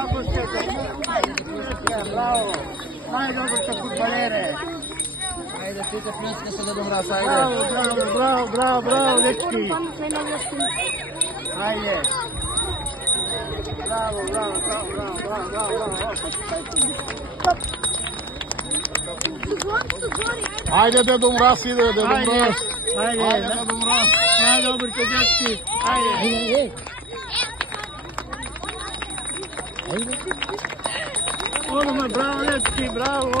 Kako ste to? Bravo. Najdobar ste futbalere. Ajde, pite pljuske se da domraš, ajde. Bravo, dečki. Ajde. Bravo. Ajde, Dedo Mraz ide, Dedo Mraz. Ajde, Dedo Mraz. najdobar ste dečki. Ajde. Ono, bravo, dečki, bravo.